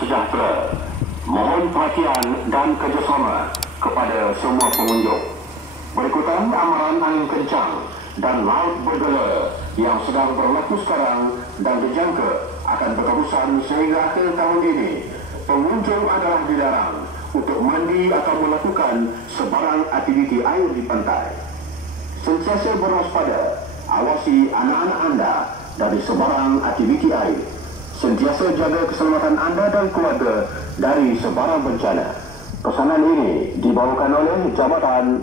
sejahtera. Mohon perhatian dan kerjasama kepada semua pengunjung. Berikutan amaran angin kencang dan laut bergela yang sedang berlaku sekarang dan dijangka akan berterusan sehingga akhir tahun ini. Pengunjung adalah dilarang untuk mandi atau melakukan sebarang aktiviti air di pantai. Sentiasa berwaspada, awasi anak-anak anda dari sebarang aktiviti air. Sentiasa jaga keselamatan anda dan keluarga dari sebarang bencana. Pesanan ini dibawakan oleh Jabatan